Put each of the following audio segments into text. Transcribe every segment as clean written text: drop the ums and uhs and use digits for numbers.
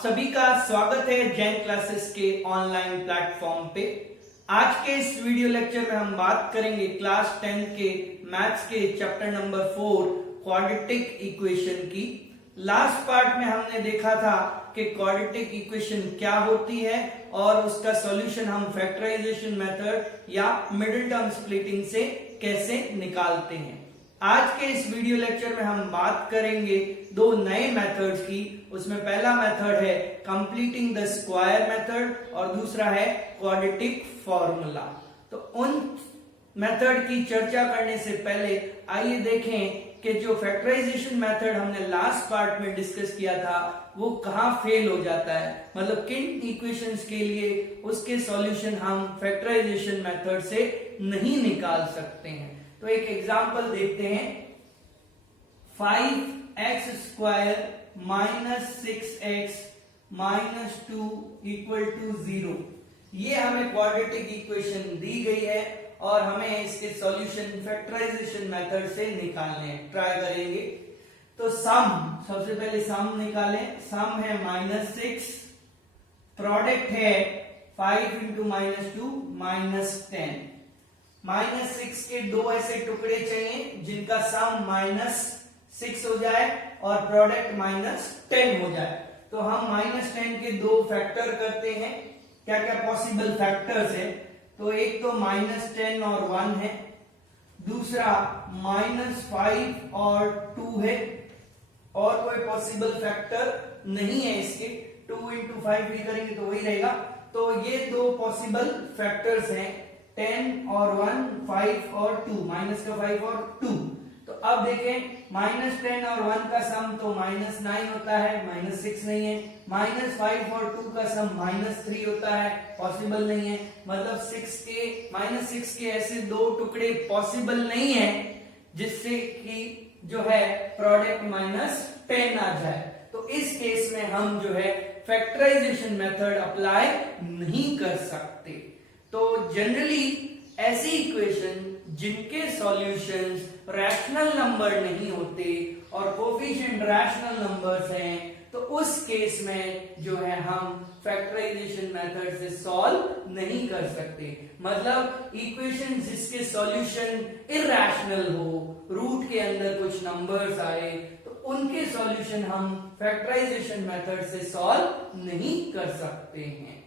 सभी का स्वागत है जैन क्लासेस के ऑनलाइन प्लेटफॉर्म पे। आज के इस वीडियो लेक्चर में हम बात करेंगे क्लास 10 के मैथ्स के चैप्टर नंबर 4 क्वाड्रेटिक इक्वेशन की। लास्ट पार्ट में हमने देखा था कि क्वाड्रेटिक इक्वेशन क्या होती है और उसका सॉल्यूशन हम फैक्टराइजेशन मेथड या मिडिल टर्म स्प्लिटिंग से कैसे निकालते हैं। आज के इस वीडियो लेक्चर में हम बात करेंगे दो नए मेथड्स की। उसमें पहला मेथड है कंप्लीटिंग द स्क्वायर मेथड और दूसरा है क्वाड्रेटिक फॉर्मूला। तो उन मेथड की चर्चा करने से पहले आइए देखें कि जो फैक्टराइजेशन मेथड हमने लास्ट पार्ट में डिस्कस किया था वो कहाँ फेल हो जाता है, मतलब किन इक्वेशंस के लिए उसके सॉल्यूशन हम फैक्टराइजेशन मेथड से नहीं निकाल सकते हैं। तो एक एग्जांपल देखते हैं। 5x square minus 6x minus 2 equal to 0, ये हमें क्वाड्रेटिक इक्वेशन दी गई है और हमें इसके सॉल्यूशन फैक्टराइजेशन मेथड से निकालने हैं। ट्राई करेंगे। तो सम, सबसे पहले सम निकालें। सम है -6, प्रोडक्ट है 5 इंटू -2 -10। -6 के दो ऐसे टुकड़े चाहिए जिनका सम -6 हो जाए और प्रोडक्ट -10 हो जाए। तो हम -10 के दो फैक्टर करते हैं। क्या क्या पॉसिबल फैक्टर्स है? तो एक तो -10 और 1 है, दूसरा -5 और 2 है, और कोई पॉसिबल फैक्टर नहीं है इसके। 2 इंटू 5 भी करेंगे तो वही रहेगा। तो ये दो पॉसिबल फैक्टर्स हैं, 10 और 1, 5 और 2, माइनस का 5 और 2। तो अब देखें, -10 और 1 का सम तो -9 होता है, -6 नहीं है। -5 और 2 का सम -3 होता है, पॉसिबल नहीं है। मतलब -6 के ऐसे दो टुकड़े पॉसिबल नहीं है जिससे कि जो है प्रोडक्ट -10 आ जाए। तो इस केस में हम जो है फैक्टराइजेशन मेथड अप्लाई नहीं कर सकते। तो जनरली ऐसी इक्वेशन जिनके सॉल्यूशंस रैशनल नंबर नहीं होते और कोफिशिएंट रैशनल नंबर्स हैं, तो उस केस में जो है हम फैक्टराइजेशन मेथड से सॉल्व नहीं कर सकते। मतलब इक्वेशन जिसके सॉल्यूशन इरैशनल हो, रूट के अंदर कुछ नंबर्स आए, तो उनके सॉल्यूशन हम फैक्टराइजेशन मेथड से सॉल्व नहीं कर सकते हैं।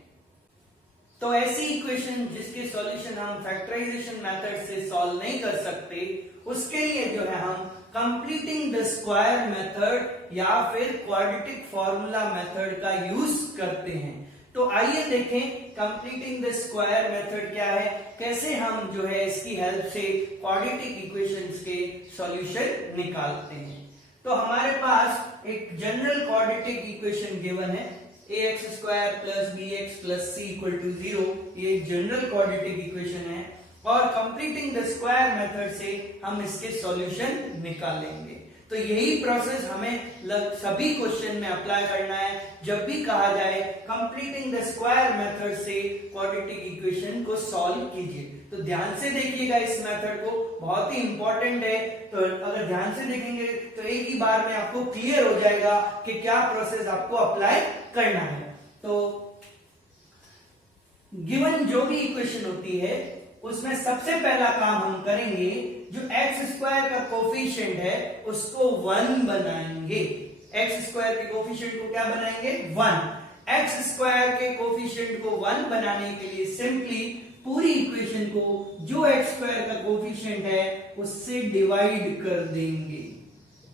तो ऐसी इक्वेशन जिसके सॉल्यूशन हम फैक्टराइजेशन मेथड से सॉल्व नहीं कर सकते, उसके लिए जो है हम कंप्लीटिंग द स्क्वायर मेथड या फिर क्वाड्रेटिक फॉर्मूला मेथड का यूज करते हैं। तो आइए देखें कंप्लीटिंग द स्क्वायर मेथड क्या है, कैसे हम जो है इसकी हेल्प से क्वाड्रेटिक इक्वेशंस के सॉल्यूशन निकालते हैं। तो हमारे पास एक जनरल क्वाड्रेटिक इक्वेशन गिवन है, ax square plus bx plus c equal to 0। ये एक जनरल क्वाड्रेटिक इक्वेशन है और कंप्लीटिंग द स्क्वायर मेथड से हम इसके सॉल्यूशन निकालेंगे। तो यही प्रोसेस हमें सभी क्वेश्चन में अप्लाई करना है। जब भी कहा जाए कंप्लीटिंग द स्क्वायर मेथड से क्वाड्रेटिक इक्वेशन को सॉल्व कीजिए, तो ध्यान से देखिएगा इस मेथड को, बहुत ही इंपॉर्टेंट है। तो अगर ध्यान से देखेंगे तो एक ही बार में आपको क्लियर हो जाएगा कि क्या प्रोसेस आपको अप्लाई करना है। तो गिवन जो भी इक्वेशन होती है उसमें सबसे पहला काम हम करेंगे, जो x स्क्वायर का कोफिशिएंट है उसको 1 बनाएंगे। x स्क्वायर के कोफिशिएंट को क्या बनाएंगे? 1। x स्क्वायर के कोफिशिएंट को 1 बनाने के लिए सिंपली पूरी इक्वेशन को जो x स्क्वायर का कोफिशिएंट है उससे डिवाइड कर देंगे,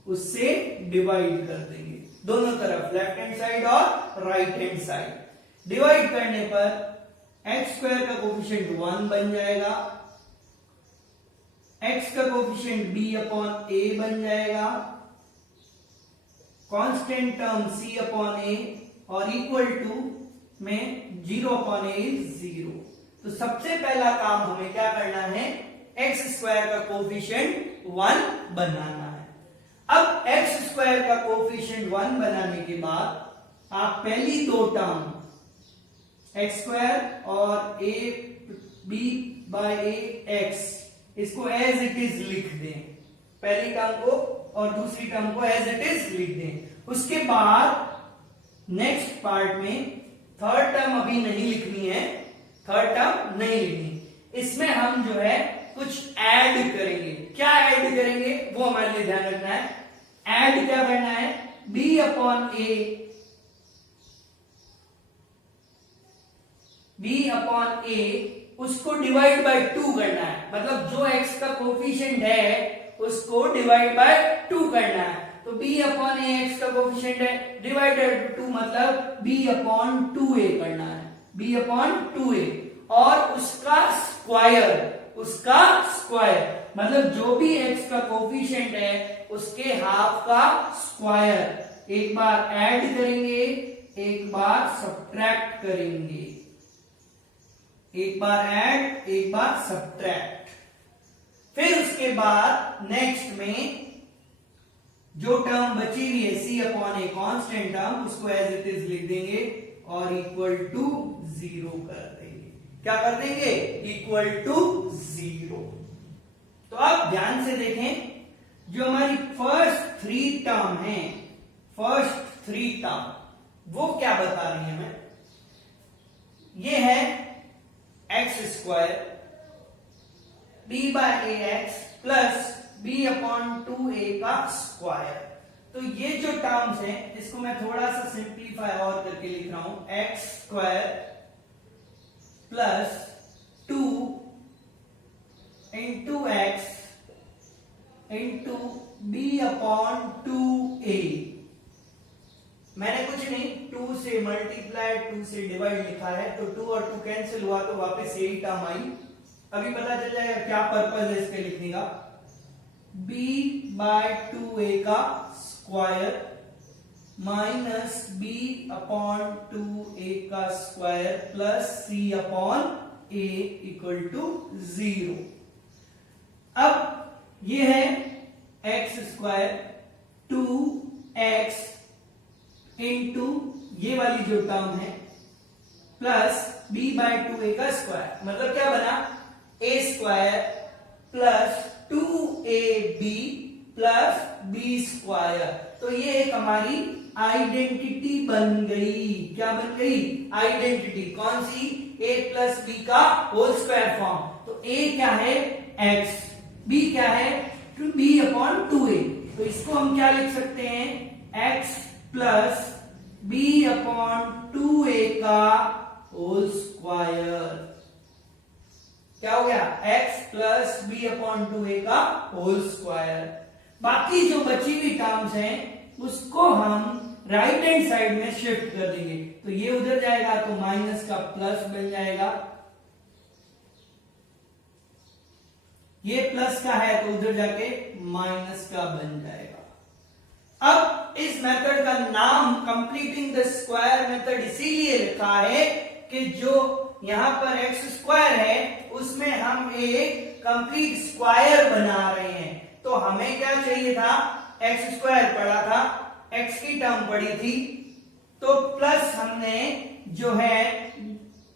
उससे डिवाइड कर देंगे दोनों तरफ, लेफ्ट हैंड साइड और राइट हैंड साइड। डिवाइड करने पर x स्क्वायर का कोफिशिएंट 1 बन जाएगा, x का कोफिशिएंट b अपॉन a बन जाएगा, constant term c upon a और इक्वल टू में 0 अपॉन a इज 0। तो सबसे पहला काम हमें क्या करना है, x स्क्वायर का कोफिशिएंट 1 बनाना है। अब x स्क्वायर का कोफिशिएंट 1 बनाने के बाद आप पहली दो टर्म x स्क्वायर और a b by a x इसको एज इट इज लिख दें, पहली टर्म को और दूसरी टर्म को एज इट इज लिख दें। उसके बाद नेक्स्ट पार्ट में थर्ड टर्म अभी नहीं लिखनी है, थर्ड टर्म नहीं लिखनी, इसमें हम जो है कुछ ऐड करेंगे। क्या ऐड करेंगे वो हमारे लिए ध्यान रखना है। ऐड क्या करना है, b अपॉन ए उसको डिवाइड बाय 2 करना है, मतलब जो x का कोफिशिएंट है उसको डिवाइड बाय 2 करना है। तो b अपॉन ए एक्स का कोफिशिएंट है, डिवाइडेड 2 मतलब b अपॉन 2a करना है, b अपॉन 2a, और उसका स्क्वायर मतलब जो भी x का कोफिशिएंट है उसके हाफ का स्क्वायर। एक बार ऐड करेंगे, एक बार सब्ट्रैक्ट करेंगे, एक बार ऐड, एक बार सब्ट्रैक्ट। फिर उसके बाद नेक्स्ट में जो टर्म बची हुई है c upon a constant term, उसको एज इट इज लिख देंगे और इक्वल टू 0 कर देंगे। क्या कर देंगे, इक्वल टू 0। तो आप ध्यान से देखें, जो हमारी फर्स्ट 3 टर्म है, फर्स्ट 3 टर्म वो क्या बता रही है हमें, ये है x square b by a x plus b upon 2a का स्क्वायर। तो ये जो टर्म्स हैं इसको मैं थोड़ा सा सिंप्लीफाई और करके लिख रहा हूं, x square plus 2 into x into b upon 2a। मैंने कुछ नहीं, 2 से मल्टीप्लाई 2 से डिवाइड लिखा है, तो 2 और 2 कैंसिल हुआ तो वापस यही टर्म आई। अभी पता चल जाएगा क्या पर्पस है इसके लिखने का, b बाय 2a का square minus b upon 2a का square plus c upon a equal to 0। अब ये है एक्स स्क्वायर 2x इंटू ये वाली जो टर्म है प्लस b बाय 2a का स्क्वायर, मतलब क्या बना, a square plus 2ab plus b square. तो ये एक हमारी आइडेंटिटी बन गई। क्या बन गई, आइडेंटिटी। कौन सी, a प्लस b का होल स्क्वायर फॉर्म। तो a क्या है, x, b क्या है, b अपॉन 2a। तो इसको हम क्या लिख सकते हैं, x plus b upon 2a का होल स्क्वायर। क्या हो गया, x plus b upon 2a का होल स्क्वायर। बाकी जो बची हुई टर्म्स हैं उसको हम राइट हैंड साइड में शिफ्ट कर देंगे। तो ये उधर जाएगा तो माइनस का प्लस बन जाएगा, ये प्लस का है तो उधर जाके माइनस का बन जाएगा। अब इस मेथड का नाम कंप्लीटिंग द स्क्वायर मेथड इसीलिए लिखा है कि जो यहां पर एक्स स्क्वायर है उसमें हम एक कंप्लीट स्क्वायर बना रहे हैं। तो हमें क्या चाहिए था, एक्स स्क्वायर पढ़ा था, एक्स की टर्म पढ़ी थी, तो प्लस हमने जो है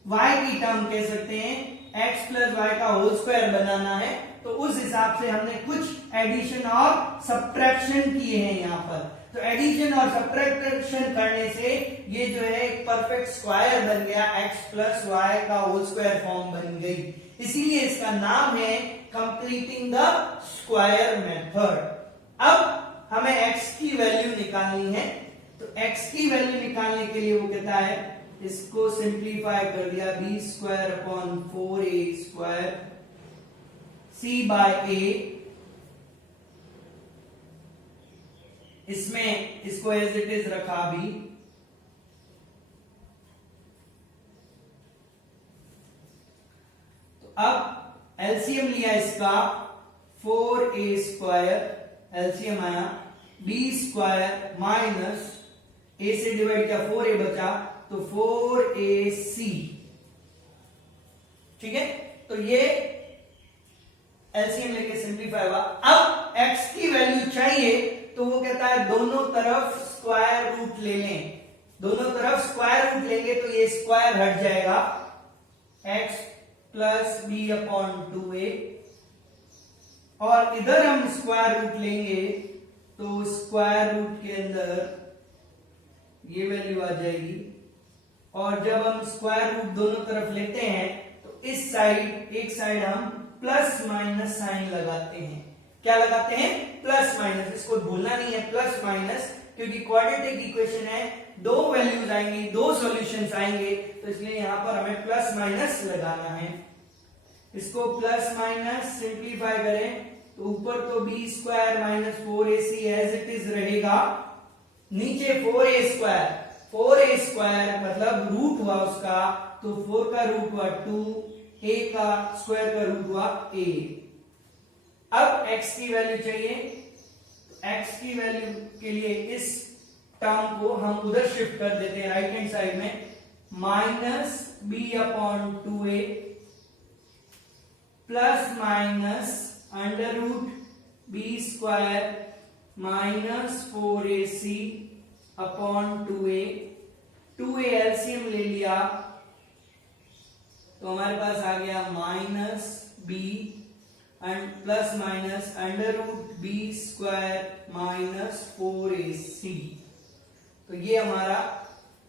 वाई की टर्म कह सकते हैं, एक्स प्लस वाई का होल स्क्वायर बनाना है। तो उस हिसाब से हमने कुछ एडिशन और सब्ट्रैक्शन किए हैं यहाँ पर। तो एडिशन और सब्ट्रैक्शन करने से ये जो है एक परफेक्ट स्क्वायर बन गया, एक्स प्लस वाई का होल स्क्वायर फॉर्म बन गई। इसीलिए इसका नाम है कंप्लीटिंग द स्क्वायर मेथड। अब हमें x की वैल्यू निकालनी है, तो x की वैल्यू निकालने के लिए वो कहता है, इसको सिंप्लीफाई कर दिया, b square upon 4a square c by a, इसमें इसको एज इट इज रखा भी, तो अब एलसीएम लिया इसका 4a स्क्वायर, एलसीएम आया b स्क्वायर माइनस a से डिवाइड किया 4a बचा तो 4ac, ठीक है। तो ये एलसीएम लेके सिंप्लीफाई हुआ। अब x की वैल्यू चाहिए तो वो कहता है दोनों तरफ स्क्वायर रूट ले लें, दोनों तरफ स्क्वायर रूट लेंगे तो ये स्क्वायर हट जाएगा, x plus b upon 2a, और इधर हम स्क्वायर रूट लेंगे तो स्क्वायर रूट के अंदर ये वैल्यू आ जाएगी, और जब हम स्क्वायर रूट दोनों तरफ लेते हैं तो इस साइड एक साइड हम प्लस माइनस साइन लगाते हैं। क्या लगाते हैं? Plus minus. इसको भूलना नहीं है, प्लस माइनस, क्योंकि क्वाड्रेटिक इक्वेशन है, दो वैल्यूज आएंगी, दो सॉल्यूशंस आएंगे, तो इसलिए यहां पर हमें प्लस माइनस लगाना है। इसको प्लस माइनस सिंप्लीफाई करें तो ऊपर तो B square minus 4ac as it is रहेगा, नीचे 4a स्क्वायर, 4a स्क्वायर मतलब रूट हुआ उसका, तो 4 का रूट हुआ 2, a का स्क्वायर का रूट हुआ a। अब x की वैल्यू चाहिए, तो x की वैल्यू के लिए इस टर्म को हम उधर शिफ्ट कर देते हैं राइट हैंड साइड में, minus B upon 2a plus minus under root B square minus 4ac upon 2a, 2a LCM ले लिया तो हमारे पास आ गया minus B plus minus under root B square minus 4ac। तो ये हमारा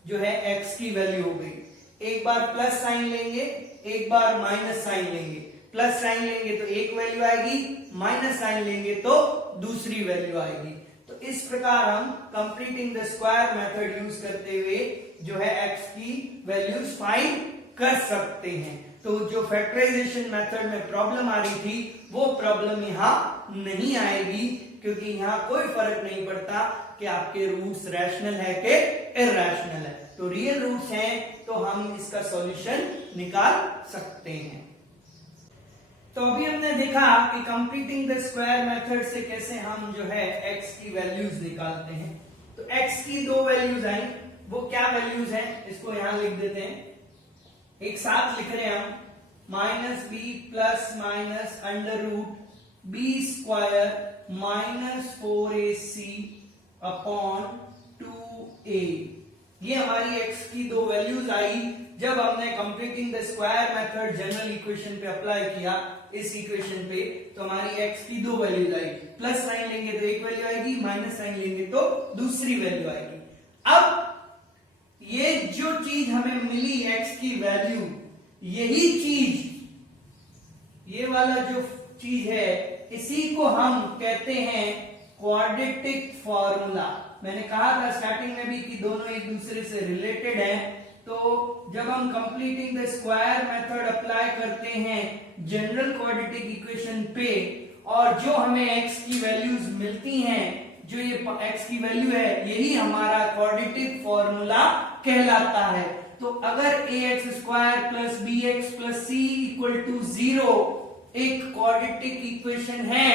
जो है x की वैल्यू हो गई। एक बार प्लस साइन लेंगे, एक बार माइनस साइन लेंगे। प्लस साइन लेंगे तो एक वैल्यू आएगी, माइनस साइन लेंगे तो दूसरी वैल्यू आएगी। तो इस प्रकार हम completing the square method use करते हुए जो है x की वैल्यूज फाइंड कर सकते हैं। तो जो फैक्टराइजेशन मेथड में प्रॉब्लम आ रही थी वो प्रॉब्लम यहाँ नहीं आएगी, क्योंकि यहाँ कोई फर्क नहीं पड़ता कि आपके रूट्स रैशनल है कि इरैशनल है। तो रियल रूट्स हैं तो हम इसका सॉल्यूशन निकाल सकते हैं। तो अभी हमने देखा कि कंप्लीटिंग द स्क्वायर मेथड से कैसे हम जो है x की वैल्यूज निकालते हैं। तो x की दो वैल्यूज आई, वो क्या वैल्यूज हैं इसको यहां लिख देते हैं, एक साथ लिख रहे हैं हम, minus B plus minus under root B square minus 4ac upon 2a। ये हमारी x की दो वैल्यूज आई जब हमने completing the square method general equation पे अप्लाई किया इस इक्वेशन पे। तो हमारी x की दो वैल्यूज आई, प्लस साइन लेंगे तो एक वैल्यू आएगी, माइनस साइन लेंगे तो दूसरी वैल्यू आएगी। अब ये जो चीज हमें मिली x की वैल्यू, यही चीज, ये वाला जो चीज है, इसी को हम कहते हैं क्वाड्रेटिक फॉर्मूला। मैंने कहा था स्टार्टिंग में भी कि दोनों एक दूसरे से रिलेटेड हैं। तो जब हम completing the square method apply करते हैं जनरल क्वाड्रेटिक इक्वेशन पे, और जो हमें x की वैल्यूज मिलती हैं, जो ये x की वैल्यू है, यही हमारा क्वाड्रेटिक फॉर्मूला कहलाता है। तो अगर ax square plus bx plus c equal to 0 एक क्वाड्रेटिक इक्वेशन है,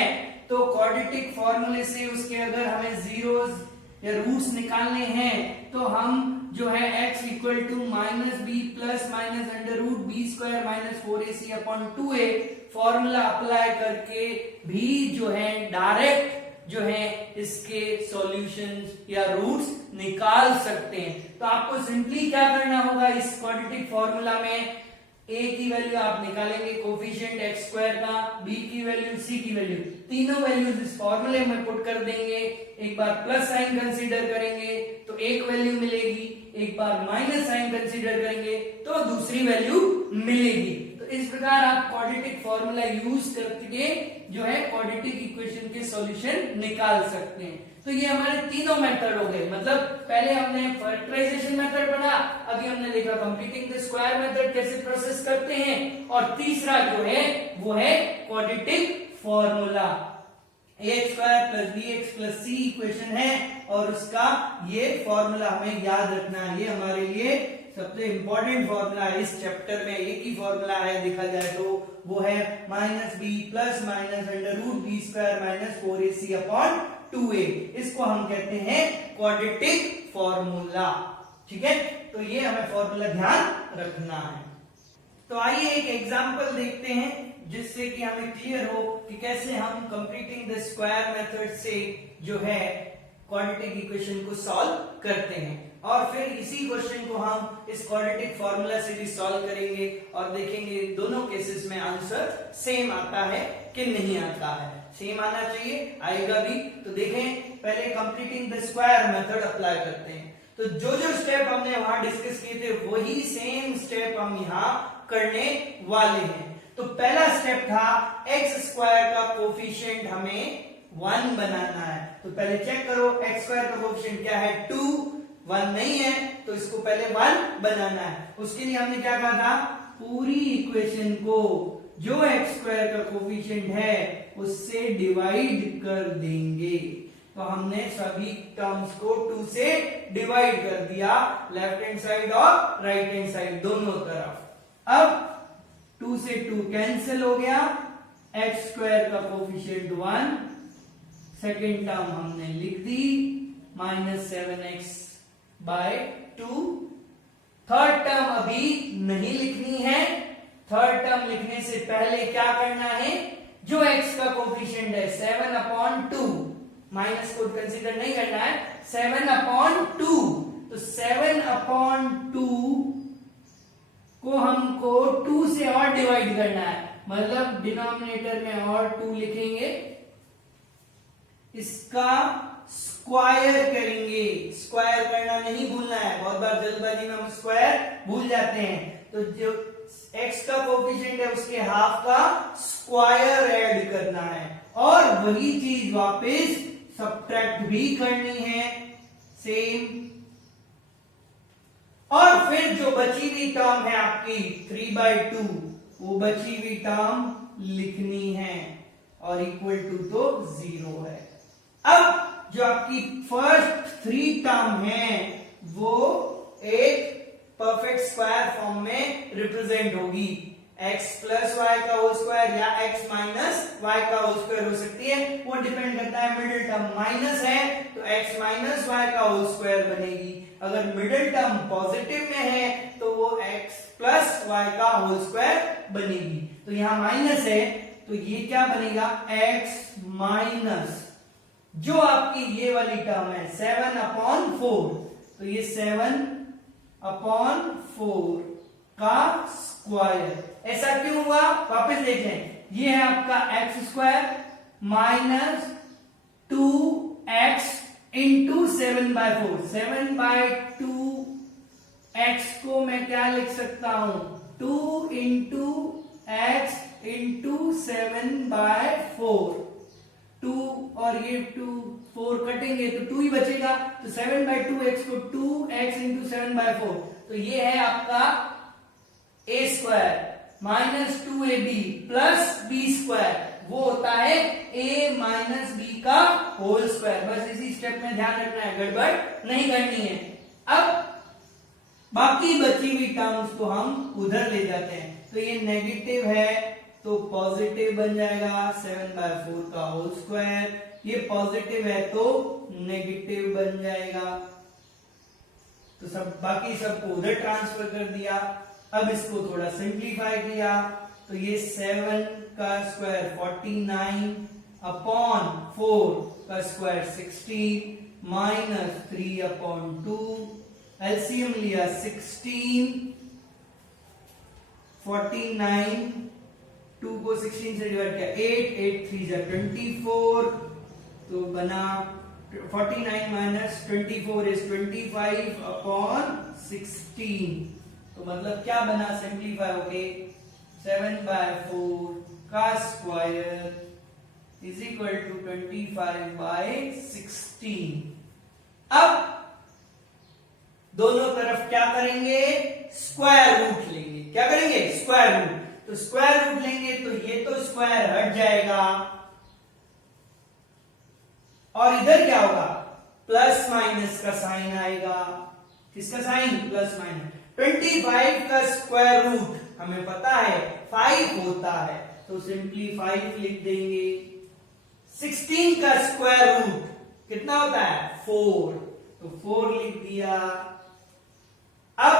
तो क्वाड्रेटिक फॉर्मूले से उसके अगर हमें जीरोस या रूट्स निकालने हैं तो हम जो है x equal to minus B plus minus under root B square minus 4ac upon 2a formula apply करके भी जो है डायरेक्ट जो है इसके सॉल्यूशंस या रूट्स निकाल सकते हैं। तो आपको सिंपली क्या करना होगा, इस क्वाड्रेटिक फॉर्मूला में a की वैल्यू आप निकालेंगे कोफिशिएंट x स्क्वायर का, b की वैल्यू, c की वैल्यू, तीनों वैल्यूज इस फॉर्मूले में पुट कर देंगे। एक बार प्लस साइन कंसीडर करेंगे तो एक वैल्यू मिलेगी, एक बार माइनस साइन कंसीडर करेंगे तो दूसरी वैल्यू मिलेगी। तो इस प्रकार आप क्वाड्रेटिक फॉर्मूला यूज करके जो है क्वाड्रेटिक इक्वेशन के सॉल्यूशन निकाल सकते हैं। तो ये हमारे तीनों मेथड हो गए, मतलब पहले हमने फैक्टराइजेशन मेथड पढ़ा, अभी हमने देखा कंप्लीटिंग द स्क्वायर मेथड कैसे प्रोसेस करते हैं, और तीसरा जो है वो है quadratic formula. ax square plus bx plus c equation है और उसका ये फॉर्मूला हमें याद रखना है। ये हमारे लिए सबसे इंपॉर्टेंट फॉर्मूला है इस चैप्टर में। एक ही फॉर्मूला है देखा जाए तो, वो है minus B plus minus under root B square minus 4ac upon 2a। इसको हम कहते हैं क्वाड्रेटिक फॉर्मूला। ठीक है, तो ये हमें फॉर्मूला ध्यान रखना है। तो आइए एक एग्जांपल देखते हैं जिससे कि हमें क्लियर हो कि कैसे हम कंप्लीटिंग द स्क्वायर मेथड से जो है क्वाड्रेटिक इक्वेशन को सॉल्व करते हैं, और फिर इसी क्वेश्चन को हम इस क्वाड्रेटिक फॉर्मूला से भी सॉल्व करेंगे और देखेंगे दोनों केसेस में आंसर सेम आता है कि नहीं आता है। सेम आना चाहिए, आएगा भी। तो देखें, पहले completing the square method apply करते हैं। तो जो जो स्टेप हमने वहां डिस्कस किए थे वही सेम स्टेप हम यहाँ करने वाले हैं। तो पहला स्टेप था एक्स स्क्वायर का कोफिशिएंट हमें 1 बनाना है। तो पहले चेक करो एक्स स्क्वायर का कोफिशिएंट क्या है 2, 1 नहीं है तो इसको पहले 1 बनाना है। उसके लिए हमने क्या कहा था, पूरी इक्वेशन को जो एक्स स्क्वायर का कोफिशिएंट है उससे डिवाइड कर देंगे। तो हमने सभी टर्म्स को 2 से डिवाइड कर दिया, लेफ्ट हैंड साइड और राइट हैंड साइड दोनों तरफ। अब 2 से 2 कैंसिल हो गया, एक्स स्क्वायर का कोफिशिएंट 1, सेकेंड टर्म हमने लिख दी -7x/2। थर्ड टर्म अभी नहीं लिखनी है। थर्ड टर्म लिखने से पहले क्या करना है, जो x का कोफिशिएंट है 7/2, माइनस को कंसीडर नहीं करना है, 7/2। तो 7/2 को हमको 2 से और डिवाइड करना है, मतलब डिनोमिनेटर में और 2 लिखेंगे, इसका स्क्वायर करेंगे। स्क्वायर करना नहीं भूलना है, बहुत बार जल्दबाजी में हम स्क्वायर भूल जाते हैं। तो जो x का कोफिशिएंट है उसके हाफ का स्क्वायर ऐड करना है और वही चीज वापस सब्ट्रैक्ट भी करनी है सेम। और फिर जो बची हुई टर्म है आपकी 3/2, वो बची हुई टर्म लिखनी है और इक्वल टू तो 0 है। अब जो आपकी फर्स्ट 3 टर्म है वो एक परफेक्ट स्क्वायर फॉर्म में रिप्रेजेंट होगी। x प्लस वाई का होल स्क्वायर या x माइनस वाई का होल स्क्वायर हो सकती है, वो डिपेंड करता है, मिडिल टर्म माइनस है तो x माइनस वाई का होल स्क्वायर बनेगी। अगर मिडिल टर्म पॉजिटिव में है तो वो x प्लस वाई का होल स्क्वायर बनेगी। तो यहां माइनस है तो ये क्या बनेगा, x माइनस जो आपकी ये वाली टर्म है 7/4, तो ये 7/4 का स्क्वायर। ऐसा क्यों हुआ, वापस देखें, ये है आपका x square minus 2x into 7/4। 7/2 x को मैं क्या लिख सकता हूं, 2 इंटू x इंटू 7/4। 2 और ये 2 4 कटेंगे तो 2 ही बचेगा, तो 7/2x को 2x इंटू 7/4, तो ये है आपका a square minus 2ab plus b square, वो होता है a माइनस b का होल स्क्वायर। बस इसी स्टेप में ध्यान रखना है, गड़बड़ नहीं करनी है। अब बाकी बची हुई टर्म्स को हम उधर ले जाते हैं, तो ये नेगेटिव है तो पॉजिटिव बन जाएगा 7/4 का होल स्क्वायर, ये पॉजिटिव है तो नेगेटिव बन जाएगा। तो सब बाकी सबको उधर ट्रांसफर कर दिया। अब इसको थोड़ा सिंप्लीफाई किया तो ये 7 का स्क्वायर 49/4 का स्क्वायर 16 माइनस 3/2, एलसीएम लिया 16, 49, 2 को 16 से डिवाइड किया 8, 8 3 जा 24, तो बना 49 माइनस 24 इज 25/16। तो मतलब क्या बना, सिंप्लीफाई होके 7/4 का स्क्वायर इज इक्वल टू 25/16। अब दोनों तरफ क्या करेंगे, स्क्वायर रूट लेंगे। क्या करेंगे, स्क्वायर रूट। तो स्क्वायर रूट लेंगे तो ये तो स्क्वायर हट जाएगा और इधर क्या होगा, प्लस माइनस का साइन आएगा। किसका साइन, प्लस माइनस। 25 का स्क्वायर रूट हमें पता है 5 होता है, तो सिंपली 5 लिख देंगे। 16 का स्क्वायर रूट कितना होता है, 4, तो 4 लिख दिया। अब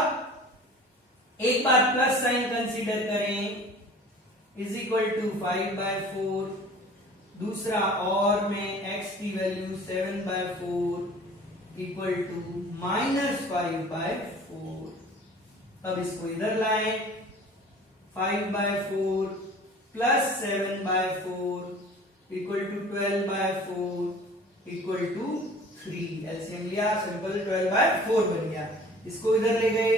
एक बार प्लस साइन कंसीडर करें, इज इक्वल टू 5/4, दूसरा और में x की वैल्यू 7/4 इक्वल टू -5/4। अब इसको इधर लाएं, 5/4 plus 7/4 equal to 12/4 equal to 3, LCM लिया, सिंपल 12/4 बन गया। इसको इधर ले गए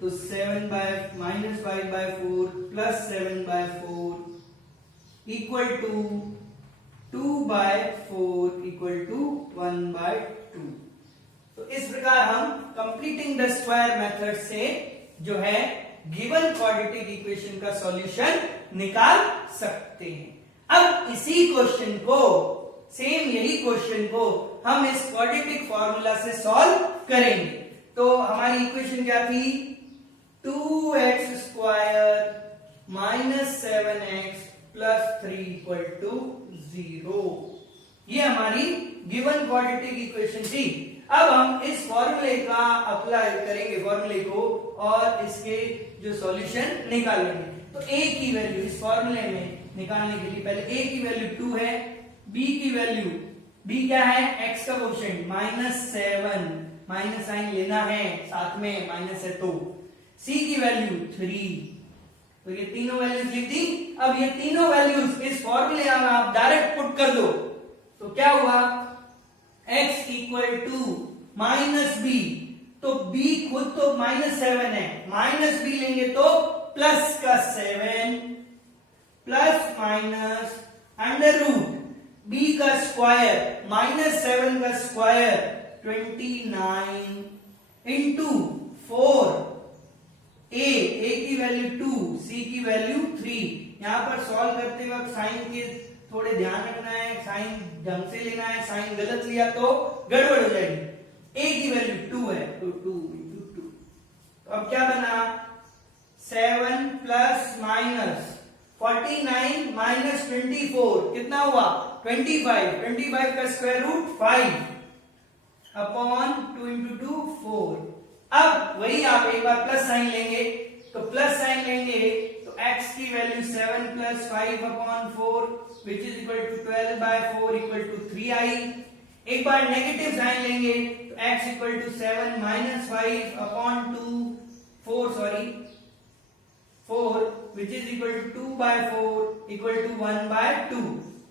तो 7/-5/4 plus 7/4 equal to 2/4 equal to 1/2। तो इस प्रकार हम कंप्लीटिंग द स्क्वायर मेथड से जो है गिवन क्वाड्रेटिक इक्वेशन का सॉल्यूशन निकाल सकते हैं। अब इसी क्वेश्चन को, सेम यही क्वेश्चन को हम इस क्वाड्रेटिक फॉर्मूला से सॉल्व करेंगे। तो हमारी इक्वेशन क्या थी? 2x² minus 7x plus 3 equal to 0। ये हमारी गिवन क्वाड्रेटिक इक्वेशन थी। अब हम इस फॉर्मूले का अप्लाई करेंगे, फॉर्मूले को, और इसके जो सॉल्यूशन निकालेंगे। तो a की वैल्यू इस फॉर्मूले में निकालने के लिए पहले a की वैल्यू 2 है, b की वैल्यू, b क्या है? x का कोएफिशिएंट -7, माइनस साइन लेना है, साथ में माइनस है तो c की वैल्यू 3। तो ये तीनों वैल्यूज लिख दी। अब ये तीनों वैल्यूज इस फॉर्मूले में आप डायरेक्ट पुट कर दो तो क्या हुआ? x इक्वल टू -b, तो b खुद तो -7 है, माइनस b लेंगे तो प्लस का 7 plus minus under root b का स्क्वायर -7 का स्क्वायर 29 इंटू 4, a की वैल्यू 2, c की वैल्यू 3। यहां पर सॉल्व करते वक्त साइन के थोड़े ध्यान रखना है, साइन ढंग से लेना है, साइन गलत लिया तो गड़बड़ हो जाएगी। a की वैल्यू 2 है तो 2 इंटू 2। तो अब क्या बना? 7 प्लस माइनस 49 माइनस 24 कितना हुआ? 25। 25 का स्क्वायर रूट 5 अपॉन 2 इंटू 2 4। अब वही आप एक बार प्लस साइन लेंगे तो प्लस साइन लेंगे तो x की value 7 plus 5 upon 4 which is equal to 12/4 equal to 3 आई। एक बार नेगेटिव साइन लेंगे तो x equal to 7 minus 5 upon 4 which is equal to 2/4 equal to 1/2।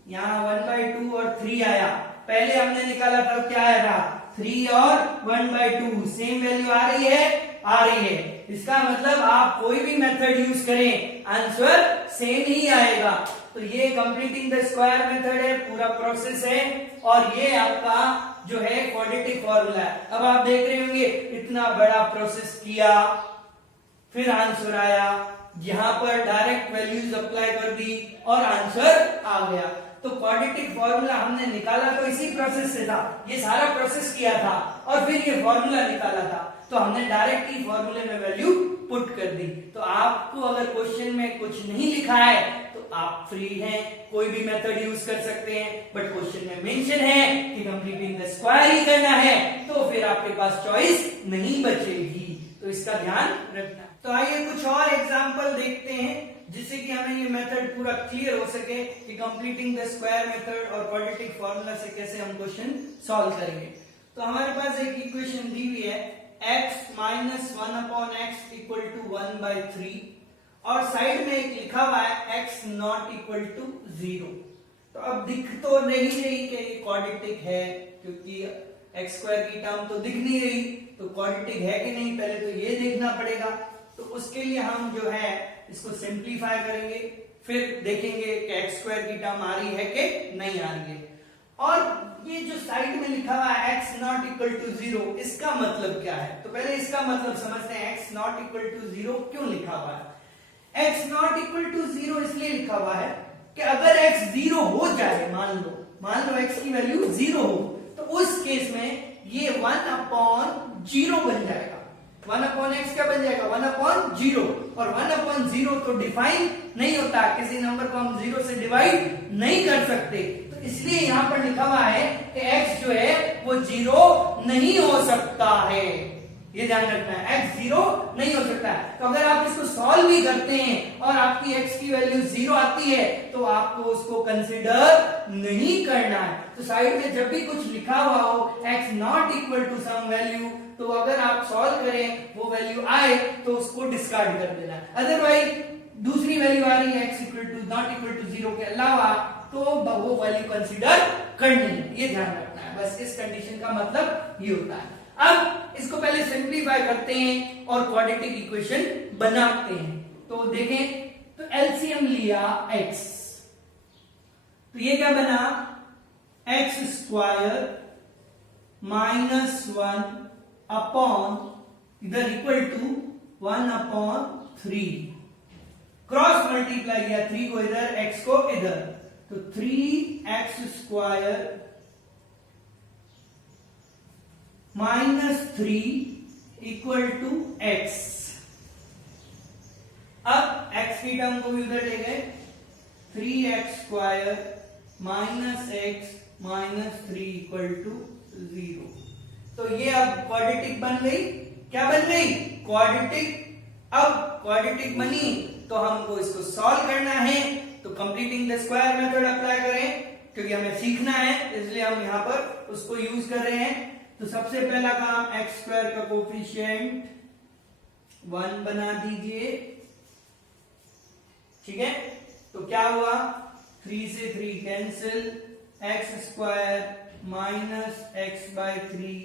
यहाँ 1/2 और 3 आया, पहले हमने निकाला था क्या आया था? 3 और 1/2 सेम वैल्यू आ रही है, आ रही है। इसका मतलब आप कोई भी मेथड यूज करें आंसर सेम ही आएगा। तो ये कंप्लीटिंग द स्क्वायर मेथड है, पूरा प्रोसेस है, और ये आपका जो है क्वाड्रेटिक फॉर्मूला है। अब आप देख रहे होंगे इतना बड़ा प्रोसेस किया, फिर आंसर आया, यहां पर डायरेक्ट वैल्यूज अप्लाई कर दी और आंसर आ गया। तो क्वाड्रेटिक फॉर्मूला हमने निकाला तो इसी प्रोसेस से था, ये सारा प्रोसेस किया था और फिर ये फॉर्मूला निकाला था। तो हमने डायरेक्ट ही फॉर्मूले में वैल्यू पुट कर दी। तो आपको अगर क्वेश्चन में कुछ नहीं लिखा है तो आप फ्री हैं, कोई भी मेथड यूज कर सकते हैं, बट क्वेश्चन में मेंशन है कि कंप्लीटिंग द स्क्वायर ही करना है, तो फिर आपके पास चॉइस नहीं बचेगी। तो इसका ध्यान रखना। तो आइए कुछ और एग्जांपल देखते हैं जिससे कि हमें ये मेथड पूरा क्लियर हो सके कि कंप्लीटिंग द स्क्वायर मेथड और क्वाड्रेटिक फॉर्मूला से कैसे हम क्वेश्चन सॉल्व करेंगे। तो हमारे पास एक इक्वेशन दी हुई है x minus 1/x equal to 1/3 और साइड में एक लिखा हुआ है x नॉट इक्वल टू 0। तो अब दिख तो नहीं रही कि ये क्वाड्रेटिक है, क्योंकि x² की टर्म तो दिख नहीं रही, तो क्वाड्रेटिक है कि नहीं पहले तो ये देखना पड़ेगा। तो उसके लिए हम जो है इसको सिंप्लीफाई करेंगे, फिर देखेंगे कि x² की टर्म आ रही है कि नहीं आ रही है। और ये जो साइड में लिखा हुआ है x नॉट इक्वल टू 0, इसका मतलब क्या है? तो पहले इसका मतलब समझते हैं। x नॉट इक्वल टू 0 क्यों लिखा हुआ है? x नॉट इक्वल टू 0 इसलिए लिखा हुआ है कि अगर x 0 हो जाए, मान लो x की वैल्यू 0 हो, तो उस केस में ये 1/0 बन जाएगा। 1/x क्या बन जाएगा? 1/0। और 1/0 तो डिफाइन नहीं होता, किसी नंबर को हम 0 से डिवाइड नहीं कर सकते, तो इसलिए यहां पर लिखा हुआ है कि x जो है वो 0 नहीं हो सकता है। ये ध्यान रखना है, x 0 नहीं हो सकता है। तो अगर आप इसको सॉल्व भी करते हैं और आपकी x की वैल्यू 0 आती है तो आपको उसको कंसिडर नहीं करना है। तो साइड में जब भी कुछ लिखा हुआ हो x not equal to some value, तो अगर आप सॉल्व करें वो वैल्यू आए तो उसको डिस्कार्ड कर देना है। अदरवाइज दूसरी वैल्यू आ रही है x equal to not equal to 0 के अलावा, तो वो वैल्यू कंसिडर करनी है, ये ध्यान रखना है। बस इस कंडीशन का मतलब ये होता है। अब इसको पहले सिंप्लीफाई करते हैं और क्वाड्रेटिक इक्वेशन बनाते हैं। तो देखें, तो एलसीएम लिया x, तो ये क्या बना, एक्स स्क्वायर माइनस 1 अपॉन, इधर इक्वल टू 1/3, क्रॉस मल्टीप्लाई किया 3 को इधर, x को इधर, तो 3x square -3 equal to x। अब x की टर्म को भी उधर ले गए, 3x square -x -3 equal to 0। तो ये अब क्वाड्रेटिक बन गई, क्या बन गई, क्वाड्रेटिक। अब क्वाड्रेटिक बनी तो हमको इसको सॉल्व करना है, तो completing the square method apply करें, क्योंकि हमें सीखना है इसलिए हम यहां पर उसको यूज कर रहे हैं। तो सबसे पहला काम, एक्स स्क्वायर का कोफिशिएंट 1 बना दीजिए, ठीक है। तो क्या हुआ, 3 से 3 cancel, X square -x/3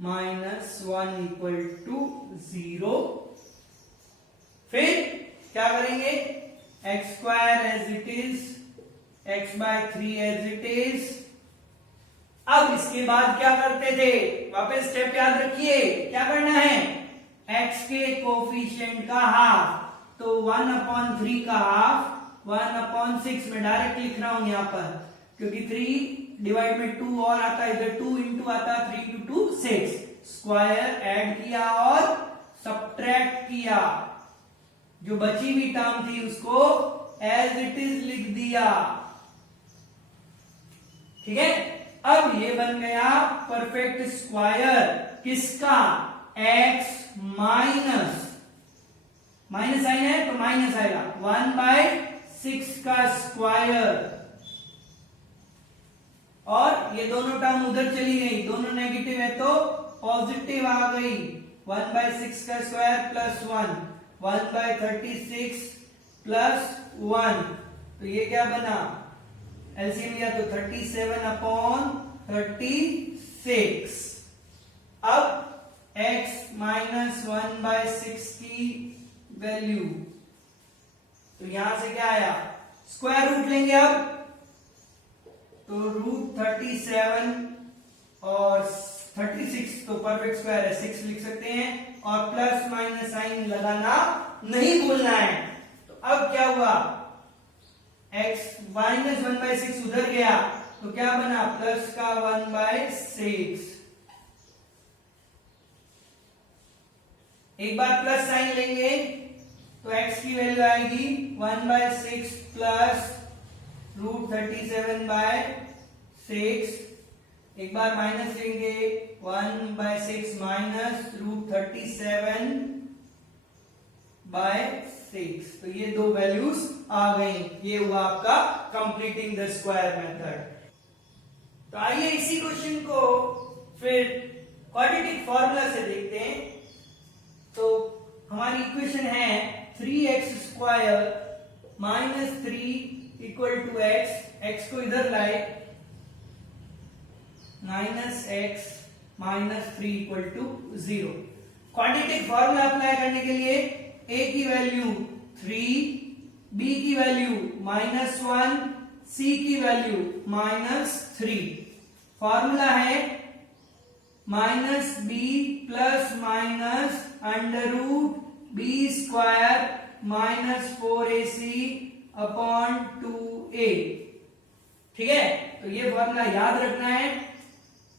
-1 equal to 0। फिर क्या करेंगे, X square as it is, x/3 as it is. अब इसके बाद क्या करते थे, वापस स्टेप याद रखिए, क्या करना है, x के कोफिशिएंट का हाफ, तो 1/3 का हाफ 1/6 में डायरेक्ट लिख रहा हूं यहां पर, क्योंकि 3 डिवाइड में 2 और आता है, इधर 2 इंटू आता, 3 × 2 6, स्क्वायर ऐड किया और सब्ट्रैक्ट किया, जो बची हुई टर्म थी उसको एज इट इज लिख दिया, ठीक है। अब ये बन गया परफेक्ट स्क्वायर, किसका, x माइनस साइन है तो माइनस आएगा, 1/6 का स्क्वायर, और ये दोनों टर्म उधर चली गई, दोनों नेगेटिव है तो पॉजिटिव आ गई, 1/6 का स्क्वायर प्लस 1, 1/36 प्लस 1, तो ये क्या बना, एलसीएम लिया तो 37/36। अब x -1/6 की वैल्यू, तो यहां से क्या आया, स्क्वायर रूट लेंगे अब, तो √37 और 36 तो परफेक्ट स्क्वायर है, 6 लिख सकते हैं, और प्लस माइनस साइन लगाना नहीं भूलना है। तो अब क्या हुआ, x -1/6 उधर गया, तो क्या बना, प्लस का 1/6, एक बार प्लस साइन लेंगे तो x की वैल्यू आएगी 1/6 प्लस √37/6, एक बार माइनस लेंगे 1/6 माइनस √37/6, तो ये दो वैल्यूज आ गई। ये हुआ आपका कंप्लीटिंग द स्क्वायर मेथड। तो आइए इसी क्वेश्चन को फिर क्वाड्रेटिक फॉर्मूला से देखते हैं। तो हमारी इक्वेशन है 3x square -3 equal to x को इधर लाए, -x -3 equal to 0। Quadratic formula apply करने के लिए a की वैल्यू 3, b की वैल्यू -1, c की वैल्यू -3। फॉर्मूला है -b plus minus √b square -4ac upon 2a, ठीक है। तो ये फॉर्मूला याद रखना है,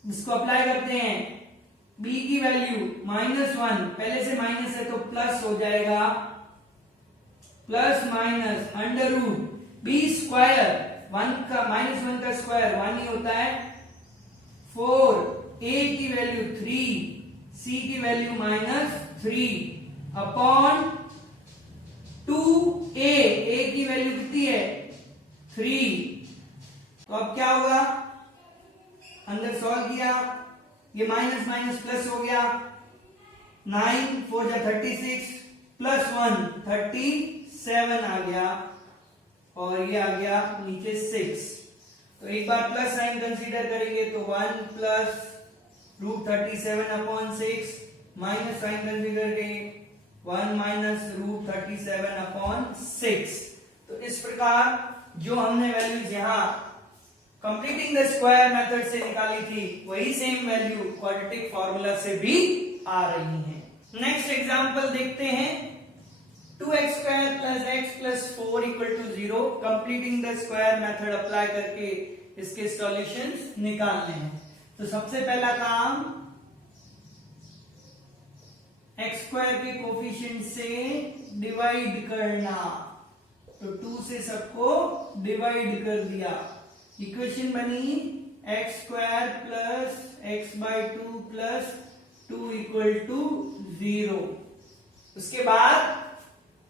इसको अप्लाई करते हैं। b की वैल्यू -1, पहले से माइनस है तो प्लस हो जाएगा, प्लस माइनस √b स्क्वायर, 1 का -1 का स्क्वायर 1 ही होता है, 4, a की वैल्यू 3, c की वैल्यू -3 अपॉन 2a, a की वैल्यू कितनी है 3। तो अब क्या होगा, अंदर सॉल्व किया, ये माइनस माइनस प्लस हो गया, 9 4 जा 36 प्लस 1 37 आ गया, और ये आ गया नीचे 6। तो एक बार प्लस साइन कंसीडर करेंगे तो 1 प्लस √37/6 माइनस साइन कंसीडर करेंगे 1 माइनस √37/6। तो इस प्रकार जो हमने वैल्यूज यहाँ कंप्लीटिंग द स्क्वायर मेथड से निकाली थी वही सेम वैल्यू क्वाड्रेटिक फार्मूला से भी आ रही है। नेक्स्ट एग्जांपल देखते हैं। 2x² + x + 4 = 0। Completing the square method apply करके इसके सॉल्यूशंस निकालने हैं। तो सबसे पहला काम x² के कोफिशिएंट से डिवाइड करना। तो 2 से सबको डिवाइड कर दिया, इक्वेशन बनी x² + x/2 + 2 = 0। उसके बाद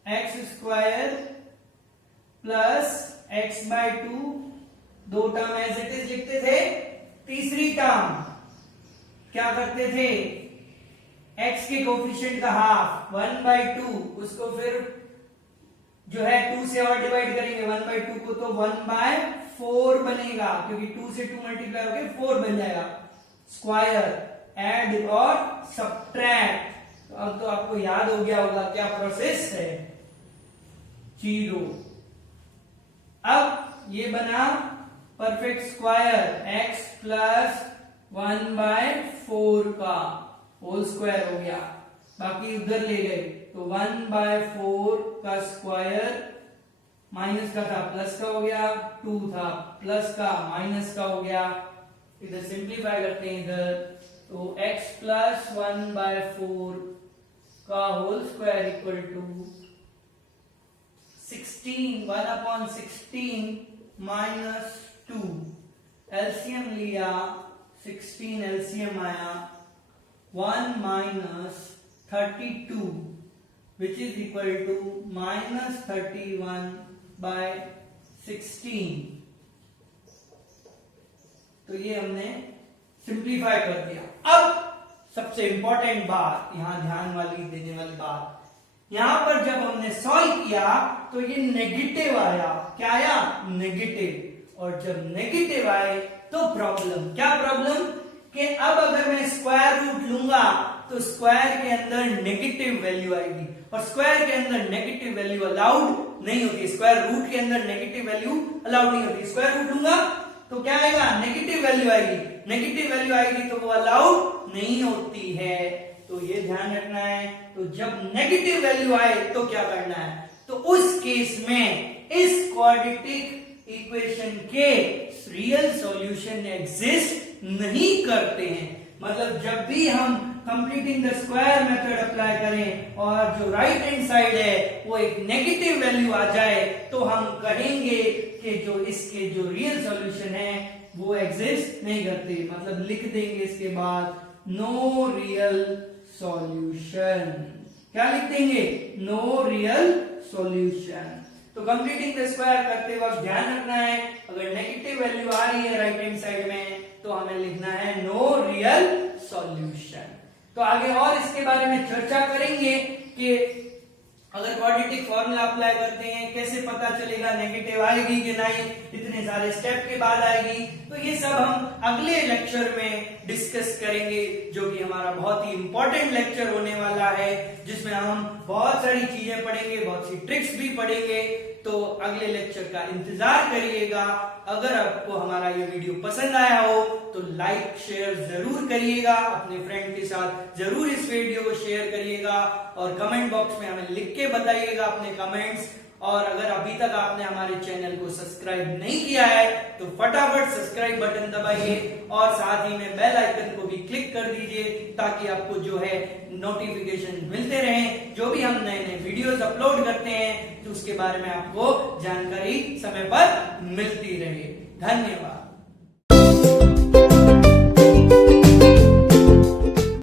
x² + x/2 दो टर्म एज इट इज लिखते थे। तीसरी टर्म क्या करते थे, x के कोफिशिएंट का हाफ 1/2, उसको फिर जो है 2 से और डिवाइड करेंगे 1/2 को, तो 1/4 बनेगा, क्योंकि 2 से 2 मल्टीप्लाई होकर 4 बन जाएगा। स्क्वायर, ऐड और सब्ट्रैक्ट। तो अब तो आपको याद हो गया होगा क्या प्रोसेस है, 0। अब ये बना परफेक्ट स्क्वायर x + 1/4 का होल स्क्वायर हो गया, बाकी उधर ले गए तो 1/4 का स्क्वायर, माइनस का था प्लस का हो गया, 2 था प्लस का माइनस का हो गया। इधर सिंप्लीफाई करते हैं इधर, तो x + 1/4 का होल स्क्वायर = 16, 1/16 - 2। एलसीएम लिया, 16 एलसीएम आया 1 - 32 which is equal to -31/16। तो ये हमने सिंप्लीफाई कर दिया। अब सबसे इंपॉर्टेंट बात, यहां ध्यान वाली देने वाली बात, यहां पर जब हमने सॉल्व किया तो ये नेगेटिव आया। क्या आया, नेगेटिव। और जब नेगेटिव आए तो प्रॉब्लम, क्या प्रॉब्लम, कि अब अगर मैं स्क्वायर रूट लूंगा तो स्क्वायर के अंदर नेगेटिव वैल्यू आएगी, और स्क्वायर के अंदर नेगेटिव वैल्यू अलाउड नहीं होती। स्क्वायर रूट के अंदर नेगेटिव वैल्यू अलाउड नहीं होती। स्क्वायर रूट लूंगा तो क्या आएगा, नेगेटिव वैल्यू आएगी। नेगेटिव वैल्यू आएगी तो वो अलाउड नहीं होती है, तो ये ध्यान रखना है। तो जब नेगेटिव वैल्यू आए तो क्या करना है, तो उस केस में इस क्वाड्रेटिक इक्वेशन के रियल सॉल्यूशन एग्जिस्ट नहीं करते हैं। मतलब जब भी हम completing the square method apply करें और जो राइट हैंड साइड है वो एक नेगेटिव वैल्यू आ जाए तो हम कहेंगे कि जो इसके जो रियल सॉल्यूशन है वो एग्जिस्ट नहीं करते। मतलब लिख देंगे इसके बाद नो रियल सॉल्यूशन। क्या लिख देंगे, नो रियल सॉल्यूशन। तो कंप्लीटिंग द स्क्वायर करते वक्त ध्यान रखना है, अगर नेगेटिव वैल्यू आ रही है राइट हैंड साइड में तो हमें लिखना है नो रियल सॉल्यूशन। तो आगे और इसके बारे में चर्चा करेंगे कि अगर क्वाड्रेटिक फॉर्मूला अप्लाई करते हैं कैसे पता चलेगा नेगेटिव आएगी कि नहीं, इतने सारे स्टेप के बाद आएगी। तो ये सब हम अगले लेक्चर में डिस्कस करेंगे, जो कि हमारा बहुत ही इंपॉर्टेंट लेक्चर होने वाला है, जिसमें हम बहुत सारी चीजें पढ़ेंगे, बहुत सी ट्रिक्स भी पढ़ेंगे। तो अगले लेक्चर का इंतजार करिएगा। अगर आपको हमारा ये वीडियो पसंद आया हो तो लाइक शेयर जरूर करिएगा, अपने फ्रेंड के साथ जरूर इस वीडियो को शेयर करिएगा और कमेंट बॉक्स में हमें लिख के बताइएगा अपने कमेंट्स। और अगर अभी तक आपने हमारे चैनल को सब्सक्राइब नहीं किया है तो फटाफट सब्सक्राइब बटन दबाइए और साथ ही में बेल आइकन को भी क्लिक कर दीजिए, ताकि आपको जो है नोटिफिकेशन मिलते रहें। जो भी हम नए नए वीडियोस अपलोड करते हैं तो उसके बारे में आपको जानकारी समय पर मिलती रहे। धन्यवाद।